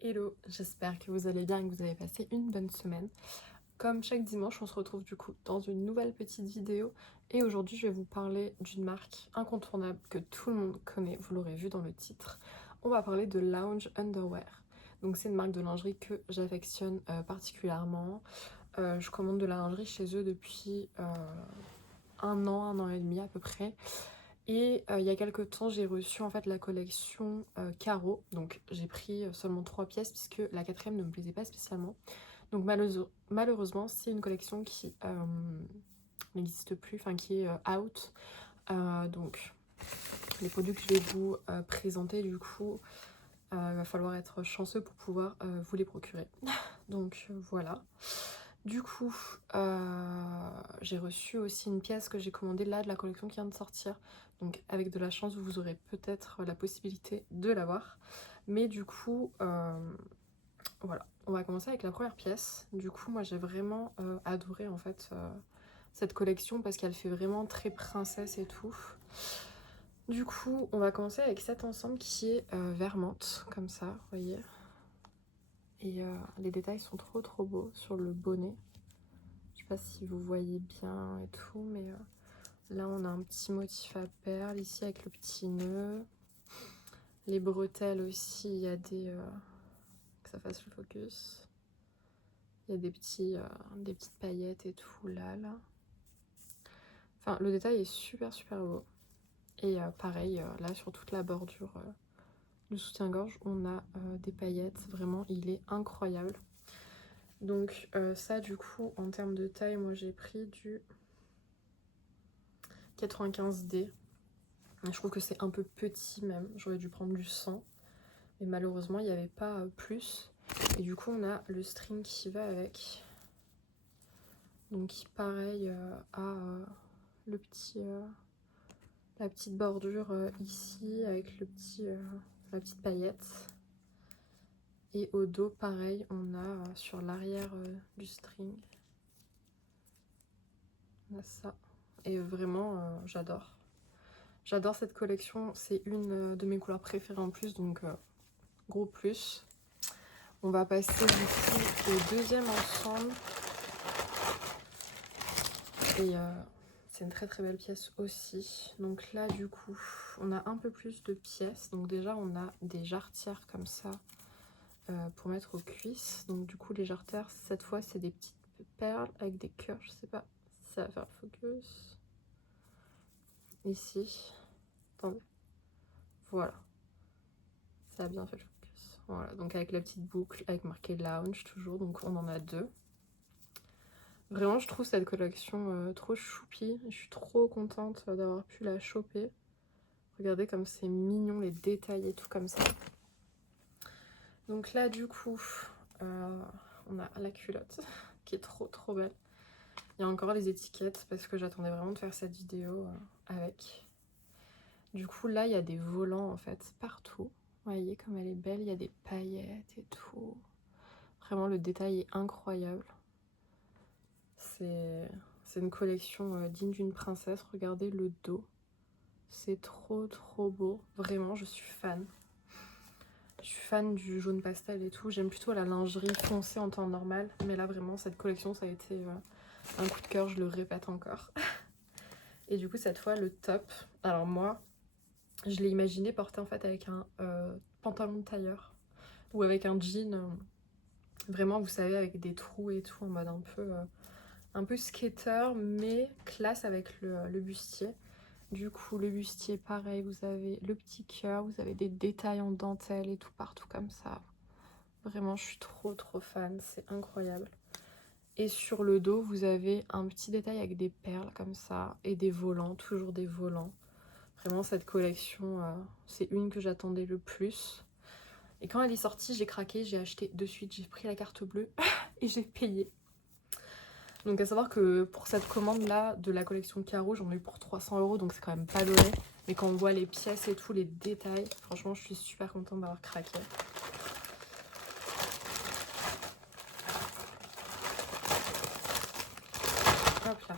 Hello, j'espère que vous allez bien et que vous avez passé une bonne semaine. Comme chaque dimanche, on se retrouve du coup dans une nouvelle petite vidéo et aujourd'hui je vais vous parler d'une marque incontournable que tout le monde connaît, vous l'aurez vu dans le titre. On va parler de Lounge Underwear. Donc c'est une marque de lingerie que j'affectionne particulièrement. Je commande de la lingerie chez eux depuis un an et demi à peu près. Et il y a quelques temps, j'ai reçu en fait la collection Caro. Donc j'ai pris seulement 3 pièces puisque la quatrième ne me plaisait pas spécialement. Donc malheureusement, c'est une collection qui n'existe plus, enfin qui est out. Donc les produits que je vais vous présenter, du coup, il va falloir être chanceux pour pouvoir vous les procurer. Donc voilà. Du coup, j'ai reçu aussi une pièce que j'ai commandée là de la collection qui vient de sortir. Donc avec de la chance, vous aurez peut-être la possibilité de l'avoir. Mais du coup, voilà. On va commencer avec la première pièce. Du coup, moi j'ai vraiment adoré en fait cette collection parce qu'elle fait vraiment très princesse et tout. Du coup, on va commencer avec cet ensemble qui est vert menthe, comme ça, vous voyez. Et les détails sont trop beaux sur le bonnet. Je sais pas si vous voyez bien et tout, mais là on a un petit motif à perles ici avec le petit nœud. Les bretelles aussi, il y a des... que ça fasse le focus. Il y a des petites paillettes et tout là. Enfin, le détail est super beau. Et pareil, là sur toute la bordure du soutien-gorge, on a des paillettes. Vraiment, il est incroyable. Donc ça, du coup, en termes de taille, moi j'ai pris du 95D. Je trouve que c'est un peu petit même. J'aurais dû prendre du 100. Mais malheureusement, il n'y avait pas plus. Et du coup, on a le string qui va avec. Donc, qui pareil a le petit... la petite bordure ici avec la petite paillette. Et au dos, pareil, on a sur l'arrière du string. On a ça. Et vraiment, j'adore. J'adore cette collection. C'est une de mes couleurs préférées en plus, donc gros plus. On va passer du coup au deuxième ensemble. Et c'est une très belle pièce aussi. Donc là, du coup, on a un peu plus de pièces. Donc déjà, on a des jarretières comme ça pour mettre aux cuisses. Donc du coup, les jarretières, cette fois, c'est des petites perles avec des cœurs. Je sais pas si ça va faire le focus. Ici. Attendez. Voilà. Ça a bien fait le focus. Voilà. Donc avec la petite boucle, avec marqué lounge toujours. Donc on en a 2. Vraiment, je trouve cette collection trop choupie. Je suis trop contente d'avoir pu la choper. Regardez comme c'est mignon, les détails et tout comme ça. Donc là, du coup, on a la culotte qui est trop belle. Il y a encore les étiquettes parce que j'attendais vraiment de faire cette vidéo avec. Du coup, là, il y a des volants en fait partout. Vous voyez comme elle est belle, il y a des paillettes et tout. Vraiment, le détail est incroyable. C'est une collection digne d'une princesse. Regardez le dos. C'est trop beau. Vraiment, je suis fan. Je suis fan du jaune pastel et tout. J'aime plutôt la lingerie foncée en temps normal. Mais là, vraiment, cette collection, ça a été un coup de cœur. Je le répète encore. Et du coup, cette fois, le top. Alors moi, je l'ai imaginé porter en fait avec un pantalon de tailleur. Ou avec un jean. Vraiment, vous savez, avec des trous et tout. En mode un peu skater, mais classe avec le bustier. Du coup, le bustier, pareil, vous avez le petit cœur, vous avez des détails en dentelle et tout partout comme ça. Vraiment, je suis trop fan, c'est incroyable. Et sur le dos, vous avez un petit détail avec des perles comme ça et des volants, toujours des volants. Vraiment, cette collection, c'est une que j'attendais le plus. Et quand elle est sortie, j'ai craqué, j'ai acheté de suite, j'ai pris la carte bleue et j'ai payé. Donc à savoir que pour cette commande là de la collection Caro, j'en ai eu pour 300 €, donc c'est quand même pas donné. Mais quand on voit les pièces et tout, les détails, franchement je suis super contente d'avoir craqué. Hop là.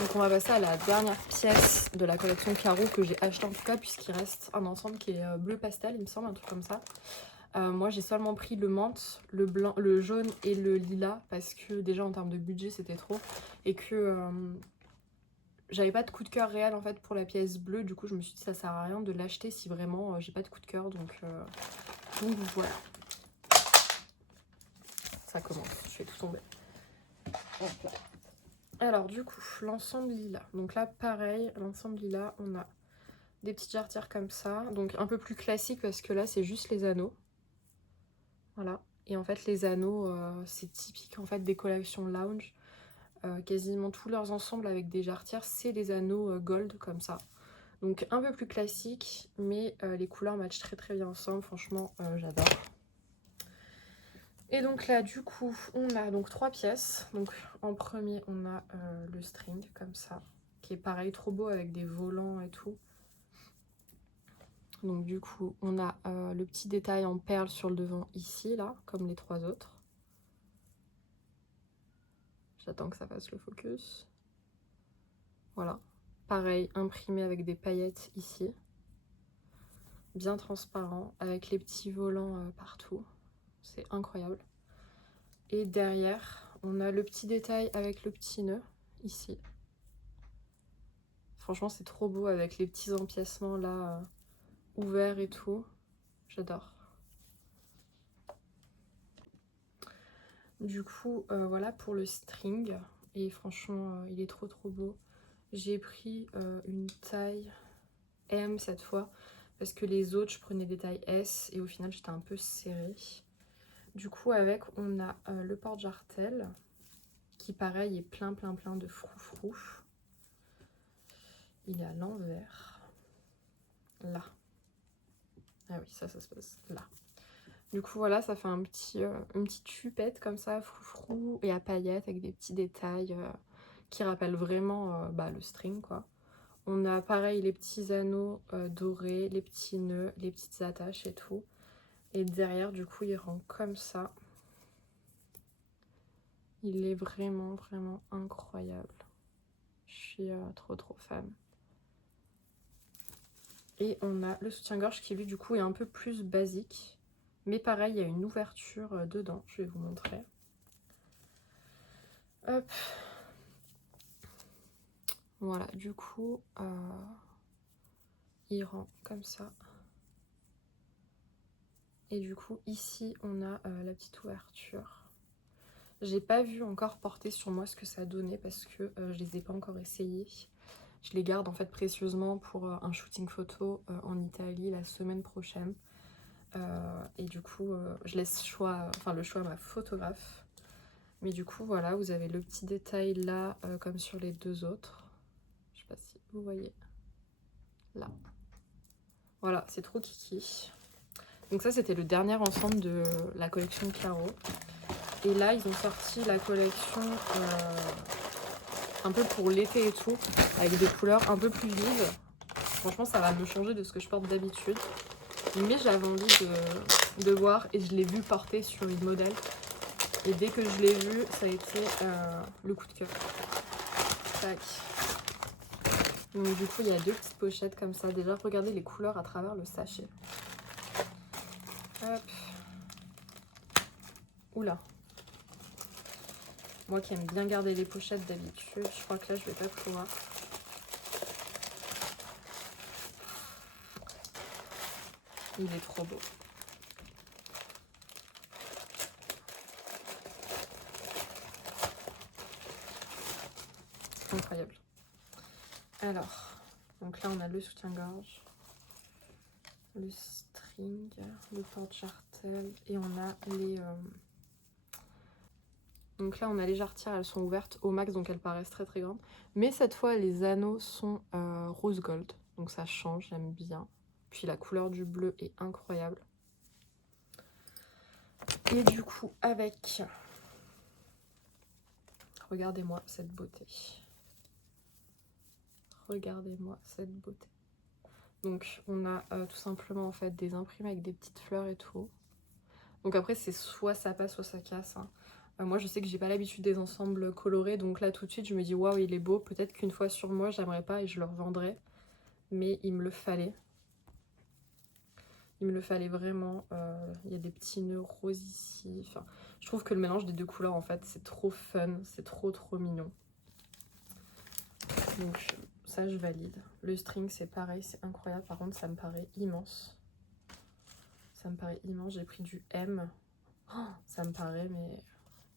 Donc on va passer à la dernière pièce de la collection Caro que j'ai acheté en tout cas, puisqu'il reste un ensemble qui est bleu pastel, il me semble, un truc comme ça. Moi j'ai seulement pris le menthe, le blanc, le jaune et le lilas parce que déjà en termes de budget c'était trop et que j'avais pas de coup de cœur réel en fait pour la pièce bleue. Du coup je me suis dit ça sert à rien de l'acheter si vraiment j'ai pas de coup de cœur, donc voilà. Ça commence, je fais tout tomber. Hop là. Alors du coup l'ensemble lilas, donc là pareil, l'ensemble lilas on a des petites jarretières comme ça, donc un peu plus classique parce que là c'est juste les anneaux. Voilà, et en fait les anneaux c'est typique en fait des collections lounge. Quasiment tous leurs ensembles avec des jarretières c'est des anneaux gold comme ça. Donc un peu plus classique, mais les couleurs matchent très très bien ensemble, franchement j'adore. Et donc là du coup on a donc 3 pièces. Donc en premier on a le string comme ça, qui est pareil trop beau avec des volants et tout. Donc du coup on a le petit détail en perles sur le devant ici là, comme les 3 autres. J'attends que ça fasse le focus. Voilà, pareil imprimé avec des paillettes ici. Bien transparent avec les petits volants partout, c'est incroyable. Et derrière on a le petit détail avec le petit nœud ici. Franchement c'est trop beau avec les petits empiècements là ouverts et tout, j'adore. Du coup voilà pour le string, et franchement il est trop beau. J'ai pris une taille M cette fois parce que les autres je prenais des tailles S et au final j'étais un peu serrée. Du coup avec on a le porte-jartel qui pareil est plein de froufrou. Il est à l'envers. Là. Ah oui, ça se passe là. Du coup voilà, ça fait un petit, une petite chupette comme ça, froufrou et à paillettes avec des petits détails qui rappellent vraiment le string quoi. On a pareil les petits anneaux dorés, les petits nœuds, les petites attaches et tout. Et derrière du coup il rend comme ça. Il est vraiment incroyable. Je suis trop fan. Et on a le soutien-gorge qui lui du coup est un peu plus basique. Mais pareil, il y a une ouverture dedans, je vais vous montrer. Hop. Voilà, du coup, il rend comme ça. Et du coup, ici, on a la petite ouverture. J'ai pas vu encore porter sur moi ce que ça donnait parce que je les ai pas encore essayés. Je les garde en fait précieusement pour un shooting photo en Italie la semaine prochaine. Et du coup, je laisse le choix à ma photographe. Mais du coup, voilà, vous avez le petit détail là, comme sur les deux autres. Je sais pas si vous voyez. Là. Voilà, c'est trop kiki. Donc ça, c'était le dernier ensemble de la collection Caro. Et là, ils ont sorti la collection un peu pour l'été et tout, avec des couleurs un peu plus vives. Franchement, ça va me changer de ce que je porte d'habitude. Mais j'avais envie de voir et je l'ai vu porter sur une modèle. Et dès que je l'ai vu, ça a été le coup de cœur. Tac. Donc du coup, il y a deux petites pochettes comme ça. Déjà, regardez les couleurs à travers le sachet. Hop. Oula. Moi qui aime bien garder les pochettes d'habitude, je crois que là, je vais pas pouvoir. Il est trop beau. Incroyable. Alors, donc là, on a le soutien-gorge, le string, le porte-jartel et on a les... Donc là, on a les jarretières, elles sont ouvertes au max, donc elles paraissent très grandes. Mais cette fois, les anneaux sont rose gold, donc ça change, j'aime bien. Puis la couleur du bleu est incroyable. Et du coup, avec... Regardez-moi cette beauté. Regardez-moi cette beauté. Donc on a tout simplement en fait des imprimés avec des petites fleurs et tout. Donc après c'est soit ça passe soit ça casse. Hein. Moi je sais que j'ai pas l'habitude des ensembles colorés, donc là tout de suite je me dis waouh il est beau, peut-être qu'une fois sur moi j'aimerais pas et je le revendrai, mais il me le fallait. Il me le fallait vraiment. Il y a des petits nœuds roses ici. Enfin, je trouve que le mélange des deux couleurs en fait c'est trop fun, c'est trop mignon. Donc ça je valide. Le string c'est pareil, c'est incroyable, par contre ça me paraît immense. Ça me paraît immense, j'ai pris du M. Oh, ça me paraît mais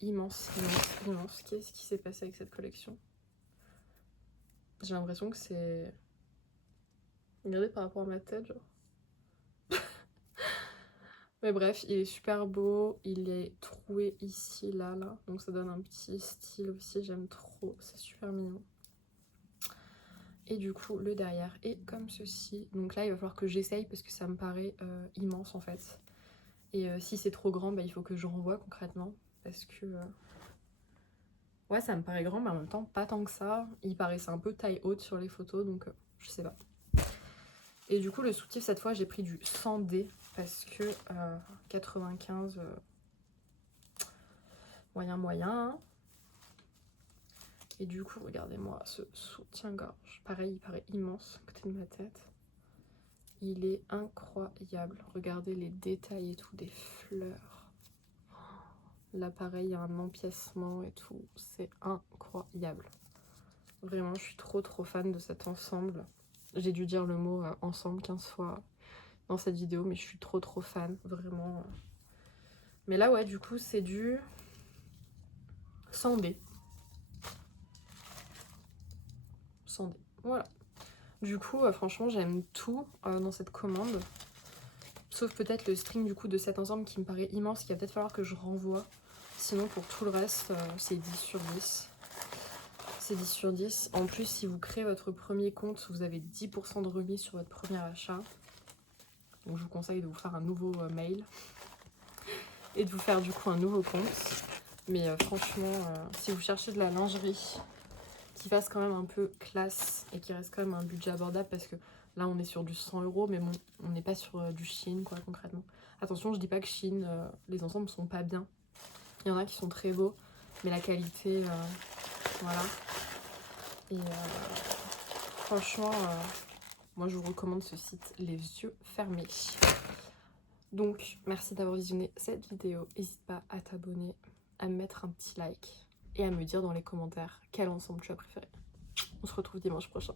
immense, immense, immense. Qu'est-ce qui s'est passé avec cette collection? J'ai l'impression que c'est... Regardez par rapport à ma tête, genre. Mais bref, il est super beau, il est troué ici, là, donc ça donne un petit style aussi, j'aime trop, c'est super mignon. Et du coup, le derrière est comme ceci. Donc là, il va falloir que j'essaye parce que ça me paraît immense en fait. Et si c'est trop grand, bah, il faut que je renvoie concrètement. Parce que... ouais, ça me paraît grand, mais en même temps, pas tant que ça. Il paraissait un peu taille haute sur les photos, donc je sais pas. Et du coup, le soutif, cette fois, j'ai pris du 100D. Parce que 95... moyen. Et du coup, regardez-moi ce soutien-gorge. Pareil, il paraît immense à côté de ma tête. Il est incroyable. Regardez les détails et tout, des fleurs. Là, pareil, il y a un empiècement et tout. C'est incroyable. Vraiment, je suis trop fan de cet ensemble. J'ai dû dire le mot ensemble 15 fois dans cette vidéo, mais je suis trop fan, vraiment. Mais là, ouais, du coup, c'est du 100D. 100D, voilà. Du coup, franchement, j'aime tout dans cette commande. Sauf peut-être le string du coup de cet ensemble qui me paraît immense, qu'il va peut-être falloir que je renvoie. Sinon, pour tout le reste, c'est 10 sur 10. C'est 10 sur 10. En plus, si vous créez votre premier compte, vous avez 10% de remise sur votre premier achat. Donc je vous conseille de vous faire un nouveau mail. Et de vous faire du coup un nouveau compte. Mais franchement, si vous cherchez de la lingerie qui fasse quand même un peu classe et qui reste quand même un budget abordable, parce que là on est sur du 100 €, mais bon, on n'est pas sur du Shein quoi concrètement. Attention, je dis pas que Shein, les ensembles sont pas bien. Il y en a qui sont très beaux, mais la qualité, voilà. Et franchement, moi je vous recommande ce site les yeux fermés. Donc merci d'avoir visionné cette vidéo. N'hésite pas à t'abonner, à me mettre un petit like et à me dire dans les commentaires quel ensemble tu as préféré. On se retrouve dimanche prochain.